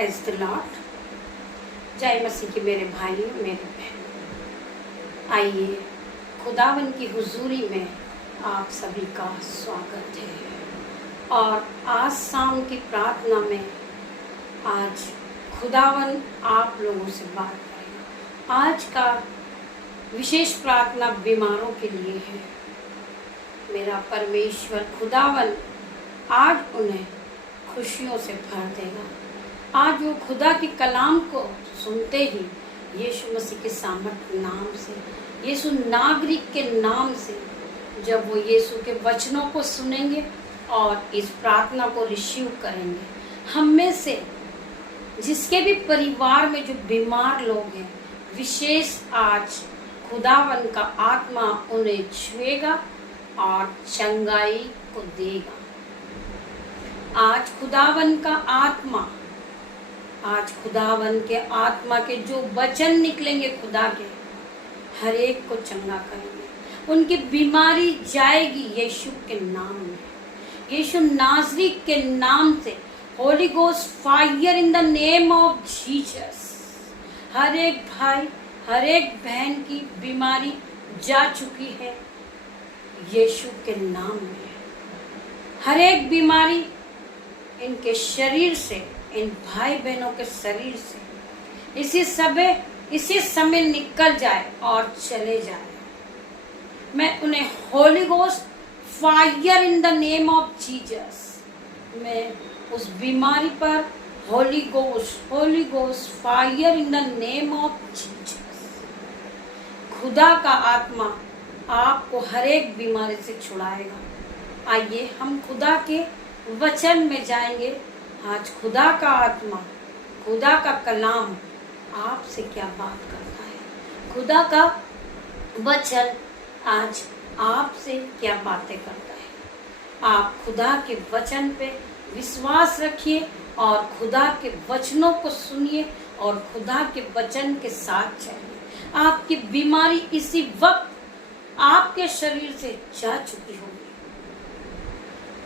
Praise the Lord. जय मसीह के मेरे भाइयों मेरे बहनों, आइए खुदावन की हुजूरी में आप सभी का स्वागत है। और आज शाम की प्रार्थना में आज खुदावन आप लोगों से बात करेगा। आज का विशेष प्रार्थना बीमारों के लिए है। मेरा परमेश्वर खुदावन आज उन्हें खुशियों से भर देगा। आज वो खुदा के कलाम को सुनते ही यीशु मसीह के सामर्थ्य नाम से, यीशु नागरिक के नाम से, जब वो यीशु के वचनों को सुनेंगे और इस प्रार्थना को रिसीव करेंगे, हम में से जिसके भी परिवार में जो बीमार लोग हैं, विशेष आज खुदावन का आत्मा उन्हें छुएगा और चंगाई को देगा। आज खुदावन का आत्मा, आज खुदावन के आत्मा के जो वचन निकलेंगे खुदा के, हर एक को चंगा करेंगे। उनकी बीमारी जाएगी यीशु के नाम में, यीशु नाज़री के नाम से। Holy ghost fire in the name of Jesus. हर एक भाई हर एक बहन की बीमारी जा चुकी है यीशु के नाम में। हर एक बीमारी इनके शरीर से, इन भाई बहनों के शरीर से इसी समय निकल जाए और चले जाए। मैं उन्हें Holi ghost fire in the name of Jesus, मैं उस बीमारी पर Holi ghost fire in the name of Jesus. खुदा का आत्मा आपको हर एक बीमारी से छुड़ाएगा। आइए हम खुदा के वचन में जाएंगे। आज खुदा का आत्मा, खुदा का कलाम आपसे क्या बात करता है, खुदा का वचन आज आपसे क्या बातें करता है। आप खुदा के वचन पे विश्वास रखिए और खुदा के वचनों को सुनिए और खुदा के वचन के साथ चलिए। आपकी बीमारी इसी वक्त आपके शरीर से जा चुकी होगी।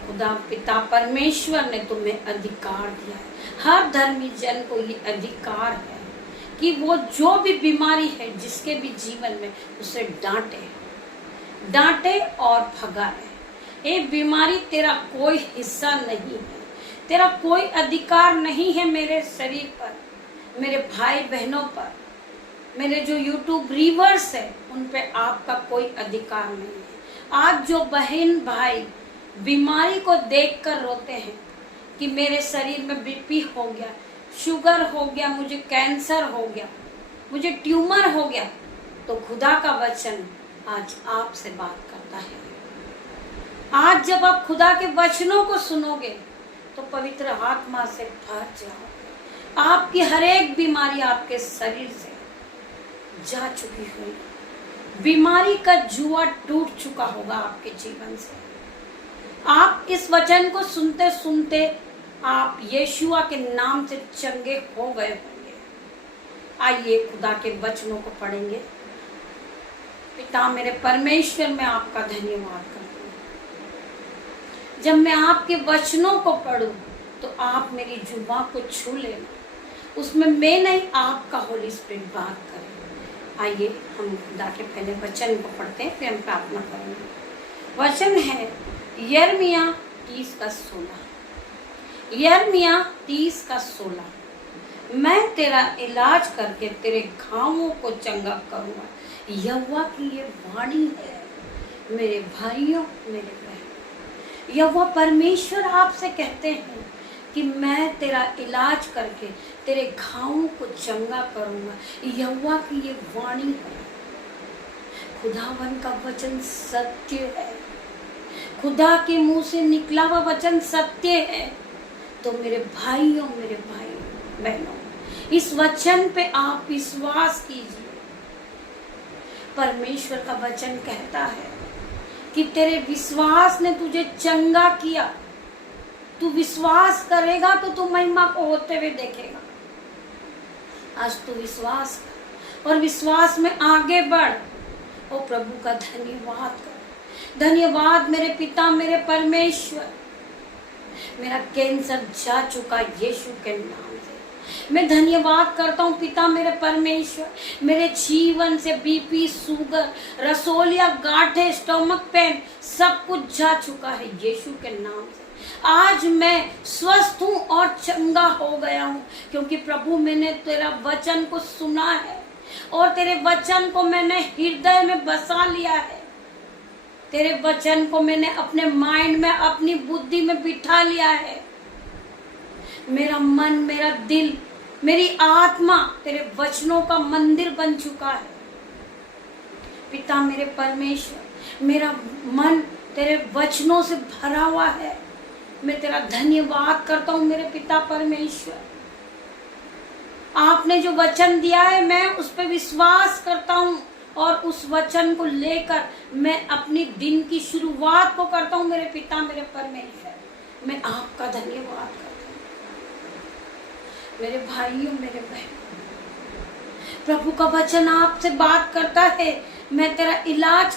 खुदा पिता परमेश्वर ने तुम्हें अधिकार दिया है। हर धर्मी जन को ये अधिकार है कि वो जो भी बीमारी है जिसके भी जीवन में, उसे डांटे और भगाए। ये बीमारी तेरा कोई हिस्सा नहीं है, तेरा कोई अधिकार नहीं है मेरे शरीर पर, मेरे भाई बहनों पर, मेरे जो यूट्यूब व्यूअर्स है उन पे आपका कोई अधिकार नहीं है। आज जो बहन भाई बीमारी को देखकर रोते हैं कि मेरे शरीर में बीपी हो गया, शुगर हो गया, मुझे कैंसर हो गया, मुझे ट्यूमर हो गया, तो खुदा का वचन आज आपसे बात करता है। आज जब आप खुदा के वचनों को सुनोगे तो पवित्र आत्मा से भर जाओगे। आपकी हर एक बीमारी आपके शरीर से जा चुकी होगी। बीमारी का जुआ टूट चुका होगा आपके जीवन से। आप इस वचन को सुनते सुनते आप यीशुआ के नाम से चंगे हो गए होंगे। आइए खुदा के वचनों को पढ़ेंगे। पिता मेरे परमेश्वर, मैं आपका धन्यवाद करती हूँ। जब मैं आपके वचनों को पढ़ूं तो आप मेरी जुबान को छू लेना, उसमें मैं नहीं आपका होली स्पिरिट बात करे। आइए हम खुदा के पहले वचन को पढ़ते हैं, फिर हम प्रार्थना करेंगे। वचन है यिर्मयाह 30:16। यिर्मयाह 30:16। मैं तेरा इलाज करके तेरे घावों को चंगा करूँगा। यहोवा की ये वाणी है मेरे भाइयों मेरे बहनों। यहोवा परमेश्वर आपसे कहते हैं कि मैं तेरा इलाज करके तेरे घावों को चंगा करूँगा। यहोवा की ये वाणी है। खुदावन का वचन सत्य है। खुदा के मुंह से निकला हुआ वचन सत्य है। तो मेरे भाइयों बहनों, इस वचन पे आप विश्वास कीजिए। परमेश्वर का वचन कहता है कि तेरे विश्वास ने तुझे चंगा किया। तू विश्वास करेगा तो तू महिमा को होते हुए देखेगा। आज तू विश्वास कर और विश्वास में आगे बढ़। ओ प्रभु का धन्यवाद कर। धन्यवाद मेरे पिता मेरे परमेश्वर। मेरा कैंसर जा चुका यीशु के नाम से। मैं धन्यवाद करता हूँ पिता मेरे परमेश्वर, मेरे जीवन से बीपी, शुगर, रसोलिया, गांठे, स्टमक पेन सब कुछ जा चुका है यीशु के नाम से। आज मैं स्वस्थ हूँ और चंगा हो गया हूँ, क्योंकि प्रभु मैंने तेरा वचन को सुना है और तेरे वचन को मैंने हृदय में बसा लिया है। तेरे वचन को मैंने अपने माइंड में, अपनी बुद्धि में बिठा लिया है। मेरा मन, मेरा दिल, मेरी आत्मा तेरे वचनों का मंदिर बन चुका है। पिता मेरे परमेश्वर, मेरा मन तेरे वचनों से भरा हुआ है। मैं तेरा धन्यवाद करता हूँ मेरे पिता परमेश्वर। आपने जो वचन दिया है मैं उस पर विश्वास करता हूँ और उस वचन को लेकर मैं अपनी दिन की शुरुआत को करता हूँ मेरे पिता मेरे परमेश्वर। मैं आपका धन्यवाद करता हूँ। मेरे भाइयों, मेरे बहनों, प्रभु का वचन आपसे बात करता है, मैं तेरा इलाज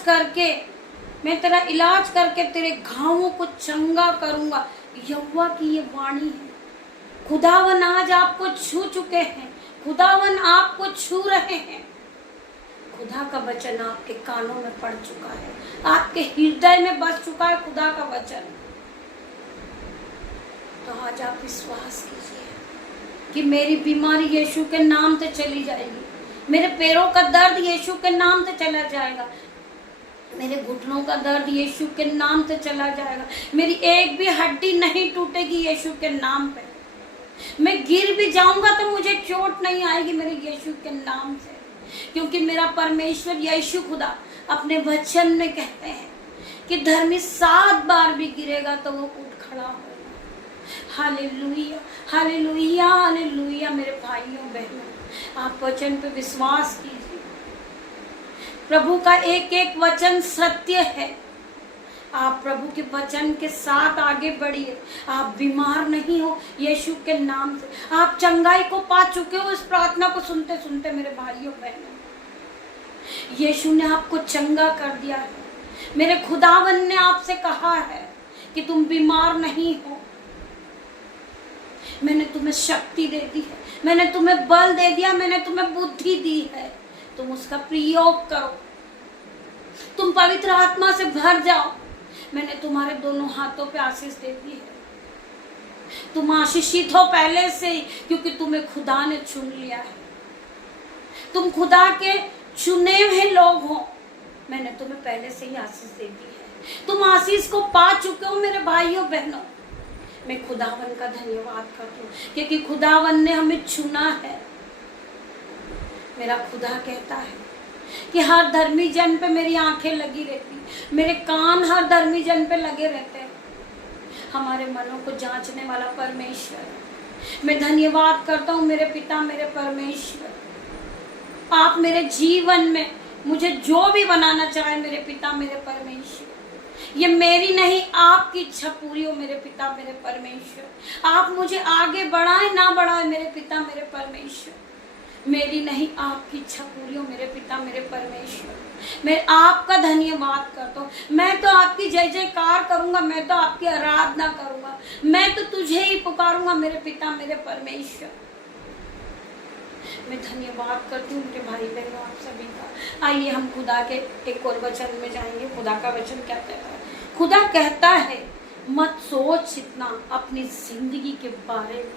करके तेरे घावों को चंगा करूंगा। यहोवा की ये वाणी है। खुदावन आज आपको छू चुके हैं, खुदावन आपको छू रहे हैं। खुदा का वचन आपके कानों में पड़ चुका है, आपके हृदय में बस चुका है खुदा का वचन। तो आज आप विश्वास कीजिए कि मेरी बीमारी यीशु के नाम से चली जाएगी, मेरे पैरों का दर्द यीशु के नाम से चला जाएगा, मेरे घुटनों का दर्द यीशु के नाम से चला जाएगा, मेरी एक भी हड्डी नहीं टूटेगी यीशु के नाम पे। मैं गिर भी जाऊंगा तो मुझे चोट नहीं आएगी मेरे यीशु के नाम से, क्योंकि मेरा परमेश्वर यीशु खुदा अपने वचन में कहते हैं कि धर्मी 7 बार भी गिरेगा तो वो उठ खड़ा होगा। Hallelujah, hallelujah, hallelujah. मेरे भाइयों बहनों, आप वचन पे विश्वास कीजिए। प्रभु का एक एक वचन सत्य है। आप प्रभु के वचन के साथ आगे बढ़िए। आप बीमार नहीं हो यीशु के नाम से, आप चंगाई को पा चुके हो इस प्रार्थना को सुनते सुनते। मेरे भाइयों बहनों, यीशु ने आपको चंगा कर दिया है। मेरे खुदावन ने आपसे कहा है कि तुम बीमार नहीं हो। मैंने तुम्हें शक्ति दे दी है, मैंने तुम्हें बल दे दिया, मैंने तुम्हें बुद्धि दी है। तुम उसका प्रयोग करो, तुम पवित्र आत्मा से भर जाओ। मैंने तुम्हारे दोनों हाथों पे आशीष दे दी है। तुम आशीषित हो पहले से ही, क्योंकि तुम्हें खुदा ने चुन लिया है। तुम खुदा के चुने हुए लोग हो। मैंने तुम्हें पहले से ही आशीष दे दी है। तुम आशीष को पा चुके हो मेरे भाइयों बहनों। मैं खुदावन का धन्यवाद करती हूँ, क्योंकि खुदावन ने हमें चुना है। मेरा खुदा कहता है कि हर धर्मी जन पे मेरी आंखें लगी रहती, मेरे कान हर धर्मी जन पे लगे रहते हैं। हमारे मनों को जांचने वाला परमेश्वर। मैं धन्यवाद करता हूँ मेरे पिता मेरे परमेश्वर। आप मेरे जीवन में मुझे जो भी बनाना चाहे मेरे पिता मेरे परमेश्वर, ये मेरी नहीं आपकी इच्छा पूरी हो मेरे पिता मेरे परमेश्वर। आप मुझे आगे बढ़ाए ना बढ़ाए मेरे पिता मेरे परमेश्वर, मेरी नहीं आपकी इच्छा पूरी हो मेरे पिता मेरे परमेश्वर। मैं आपका धन्यवाद करता हूँ। मैं तो आपकी जय जयकार करूंगा, मैं तो आपकी आराधना करूंगा, मैं तो तुझे ही पुकारूंगा मेरे पिता मेरे परमेश्वर। मैं धन्यवाद करती हूँ मेरे भाई बहनों आप सभी का। आइए हम खुदा के एक और वचन में जाएंगे। खुदा का वचन क्या कहता है? खुदा कहता है मत सोच इतना अपनी जिंदगी के बारे में।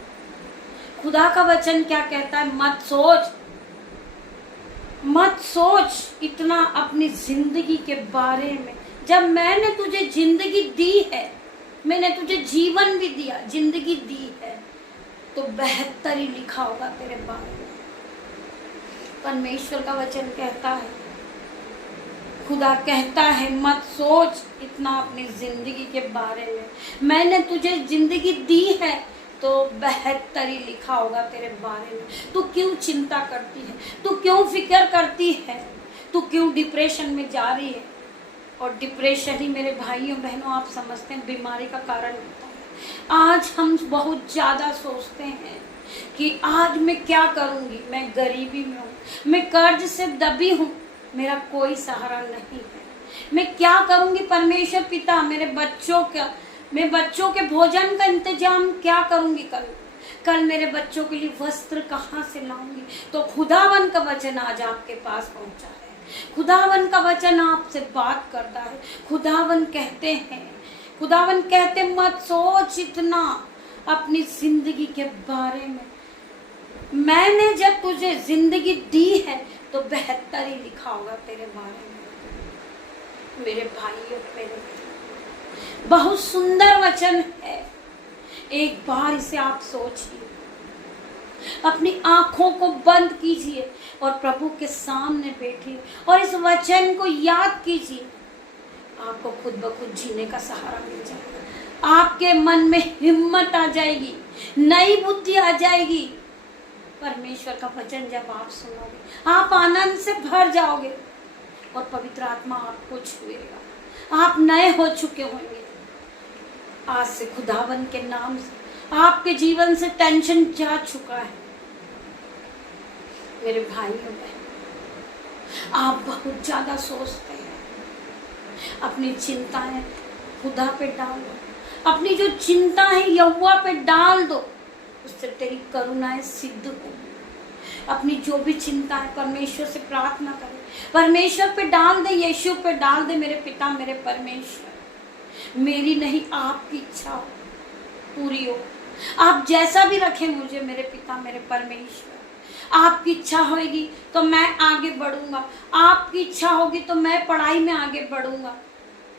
खुदा का वचन क्या कहता है? मत सोच इतना अपनी जिंदगी के बारे में। जब मैंने तुझे जिंदगी दी है, मैंने तुझे जीवन भी दिया, जिंदगी दी है, तो बेहतर ही लिखा होगा तेरे बारे में। परमेश्वर का वचन कहता है, खुदा कहता है मत सोच इतना अपनी जिंदगी के बारे में। मैंने तुझे जिंदगी दी है तो बेहतर ही लिखा होगा तेरे बारे में। तू क्यों चिंता करती है? तू क्यों फिक्र करती है? तू क्यों डिप्रेशन में जा रही है? और डिप्रेशन ही मेरे भाइयों बहनों आप समझते हैं बीमारी का कारण होता है। आज हम बहुत ज़्यादा सोचते हैं कि आज मैं क्या करूँगी, मैं गरीबी में हूँ, मैं कर्ज से दबी हूँ, मेरा कोई सहारा नहीं है, मैं क्या करूँगी परमेश्वर पिता, मैं बच्चों के भोजन का इंतजाम क्या करूँगी करूँ। कल मेरे बच्चों के लिए वस्त्र कहाँ से लाऊंगी? तो खुदावन का वचन आज आपके पास पहुंचा है। खुदावन का वचन आपसे बात करता है। खुदावन कहते मत सोच इतना अपनी जिंदगी के बारे में। मैंने जब तुझे जिंदगी दी है तो बेहतर ही लिखा होगा तेरे बारे में। मेरे भाइयों, मेरे बहुत सुंदर वचन है। एक बार इसे आप सोचिए, अपनी आंखों को बंद कीजिए और प्रभु के सामने बैठिए और इस वचन को याद कीजिए। आपको खुद ब खुद जीने का सहारा मिल जाएगा। आपके मन में हिम्मत आ जाएगी, नई बुद्धि आ जाएगी। परमेश्वर का वचन जब आप सुनोगे आप आनंद से भर जाओगे और पवित्र आत्मा आपको छुएगा। आप नए हो चुके होंगे। आज से खुदावन के नाम से आपके जीवन से टेंशन जा चुका है। मेरे भाइयों बहनों, आप बहुत ज्यादा सोचते हैं। अपनी चिंताएं खुदा पे डाल दो। अपनी जो चिंता है यहोवा पे डाल दो, उससे तेरी करुणाएं सिद्ध होंगी। अपनी जो भी चिंता है परमेश्वर से प्रार्थना करें, परमेश्वर पे डाल दे, यीशु पे डाल दे। मेरे पिता, मेरे परमेश्वर, मेरी नहीं आपकी इच्छा हो पूरी हो। आप जैसा भी रखें मुझे मेरे पिता, मेरे परमेश्वर। आपकी इच्छा होगी तो मैं आगे बढ़ूंगा, आपकी इच्छा होगी तो मैं पढ़ाई में आगे बढ़ूंगा।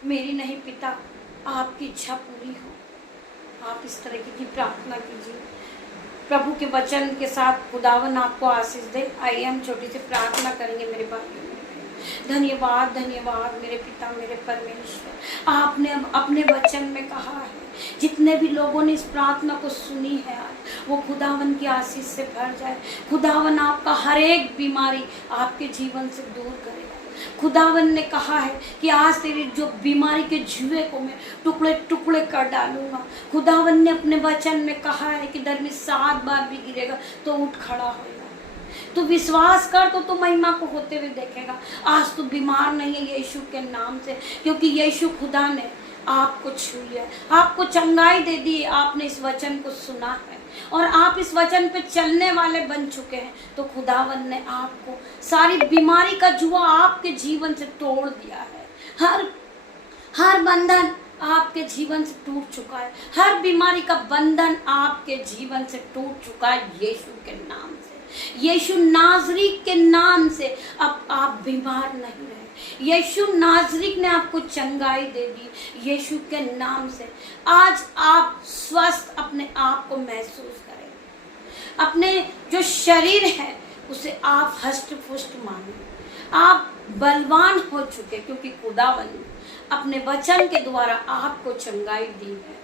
मेरी नहीं पिता, आपकी इच्छा पूरी हो। आप इस तरह की प्रार्थना कीजिए। प्रभु के वचन के साथ खुदावन आपको आशीष दे। आइए हम छोटी सी प्रार्थना करेंगे मेरे भाइयों। धन्यवाद, धन्यवाद मेरे पिता, मेरे परमेश्वर। आपने अब अपने वचन में कहा है जितने भी लोगों ने इस प्रार्थना को सुनी है आज वो खुदावन की आशीष से भर जाए। खुदावन आपका हर एक बीमारी आपके जीवन से दूर करेगा। खुदावन ने कहा है कि आज तेरी जो बीमारी के जुए को मैं टुकड़े टुकड़े कर डालूंगा। खुदावन ने अपने वचन में कहा है कि दर में 7 बार भी गिरेगा तो उठ खड़ा होगा। तू विश्वास कर तो तू महिमा को होते हुए देखेगा। आज तू बीमार नहीं है यीशु के नाम से, क्योंकि यीशु खुदा ने आपको छू लिया, आपको चंगाई दे दी। आपने इस वचन को सुना है और आप इस वचन पे चलने वाले बन चुके हैं। तो खुदावन ने आपको सारी बीमारी का जुआ आपके जीवन से तोड़ दिया है। हर बंधन आपके जीवन से टूट चुका है। हर बीमारी का बंधन आपके जीवन से टूट चुका है यीशु के नाम से। यीशु नाज़री के नाम से अब आप बीमार नहीं रहे। यीशु नाज़री ने आपको चंगाई दे दी। यीशु के नाम से आज आप स्वस्थ अपने आप को महसूस करें। अपने जो शरीर है उसे आप हष्ट पुष्ट माने। आप बलवान हो चुके क्योंकि खुदावन अपने वचन के द्वारा आपको चंगाई दी है।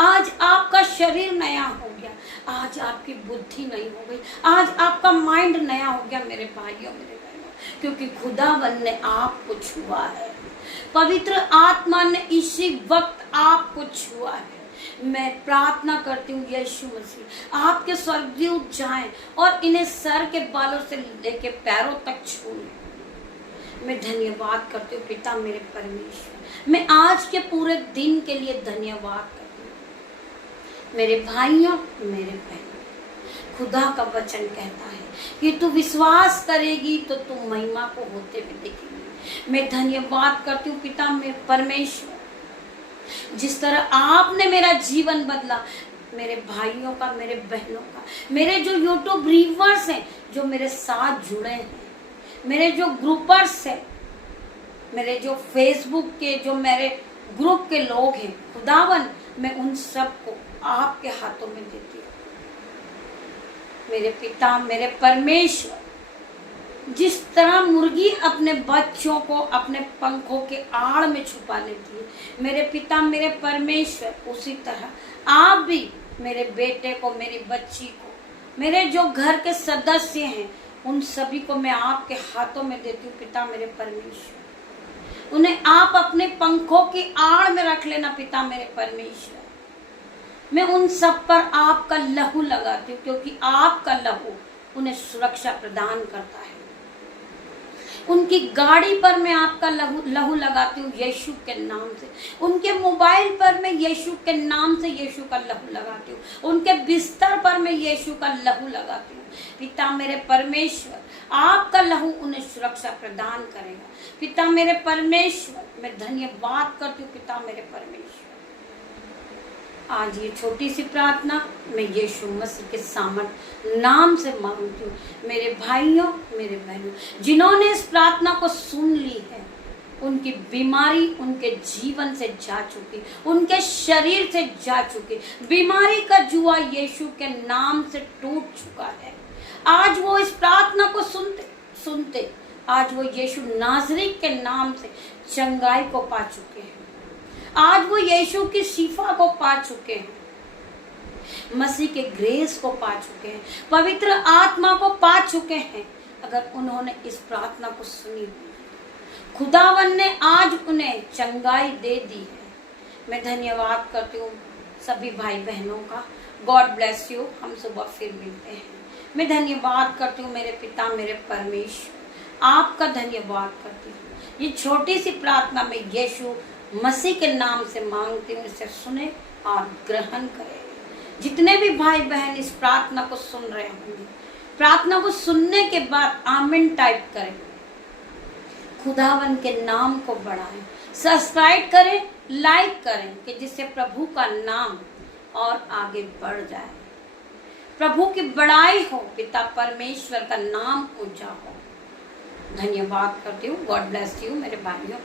आज आपका शरीर नया हो गया। आज आपकी बुद्धि नई हो गई। आज आपका माइंड नया हो गया मेरे भाइयों, मेरे बहनों, क्योंकि खुदावन ने आपको छुआ है। पवित्र आत्मा ने इसी वक्त आपको छुआ है। मैं प्रार्थना करती हूँ यीशु मसीह आपके स्वर्गदूत जाएं और इन्हें सर के बालों से लेके पैरों तक छूएं। मैं धन्यवाद करती हूँ पिता, मेरे परमेश्वर। मैं आज के पूरे दिन के लिए धन्यवाद करती हूँ। मेरे भाइयों, मेरे बहनों, खुदा का वचन कहता है कि तू विश्वास करेगी तो तू महिमा को होते हुए देखेगी। मैं धन्यवाद करती हूँ पिता, मेरे परमेश्वर, जिस तरह आपने मेरा जीवन बदला, मेरे भाइयों का, मेरे बहनों का, मेरे जो यूट्यूब व्यूअर्स हैं जो मेरे साथ जुड़े हैं, मेरे जो ग्रुपर्स हैं, मेरे जो फेसबुक के जो मेरे ग्रुप के लोग हैं, खुदावन मैं उन सबको आपके हाथों में देती हूँ। मेरे पिता, मेरे परमेश्वर, जिस तरह मुर्गी अपने बच्चों को अपने पंखों के आड़ में छुपा लेती है, मेरे पिता, मेरे परमेश्वर, उसी तरह आप भी मेरे बेटे को, मेरी बच्ची को, मेरे जो घर के सदस्य हैं उन सभी को मैं आपके हाथों में देती हूँ पिता, मेरे परमेश्वर। उन्हें आप अपने पंखों की आड़ में रख लेना पिता, मेरे परमेश्वर। मैं उन सब पर आपका लहू लगाती हूँ क्योंकि आपका लहू उन्हें सुरक्षा प्रदान करता है। उनकी गाड़ी पर मैं आपका लहू लगाती हूँ यीशु के नाम से। उनके मोबाइल पर मैं यीशु के नाम से यीशु का लहू लगाती हूँ। उनके बिस्तर पर मैं यीशु का लहू लगाती हूँ। पिता मेरे परमेश्वर, आपका लहू उन्हें सुरक्षा प्रदान करेगा। पिता मेरे परमेश्वर, मैं धन्यवाद करती हूँ पिता मेरे परमेश्वर। आज ये छोटी सी प्रार्थना मैं यीशु मसीह के सामर्थ्य नाम से मांगती हूँ। मेरे भाइयों, मेरे बहनों, जिन्होंने इस प्रार्थना को सुन ली है, उनकी बीमारी उनके जीवन से जा चुकी, उनके शरीर से जा चुकी। बीमारी का जुआ यीशु के नाम से टूट चुका है। आज वो इस प्रार्थना को सुनते सुनते आज वो यीशु नाज़री के नाम से चंगाई को पा चुके हैं। आज वो यीशु की शिफा को पा चुके हैं, मसीह के ग्रेस को पा चुके हैं, पवित्र आत्मा को पा चुके हैं। अगर उन्होंने इस प्रार्थना को सुनी, खुदावन ने आज उन्हें चंगाई दे दी है। मैं धन्यवाद करती हूँ सभी भाई बहनों का। God bless you. हम सुबह फिर मिलते हैं। मैं धन्यवाद करती हूँ मेरे पिता मेरे परमेश्वर, आपका धन्यवाद करती हूँ। ये छोटी सी प्रार्थना में यीशु मसीह के नाम से मांगती हूँ, इसे सुने और ग्रहण करें। जितने भी भाई बहन इस प्रार्थना को सुन रहे होंगे, प्रार्थना को सुनने के बाद आमीन टाइप करें, खुदावन के नाम को बढ़ाएं, सब्सक्राइब करें, लाइक करें, कि जिससे प्रभु का नाम और आगे बढ़ जाए, प्रभु की बड़ाई हो, पिता परमेश्वर का नाम ऊंचा हो। धन्यवाद करती हूँ। गॉड ब्लेस यू मेरे भाइयों।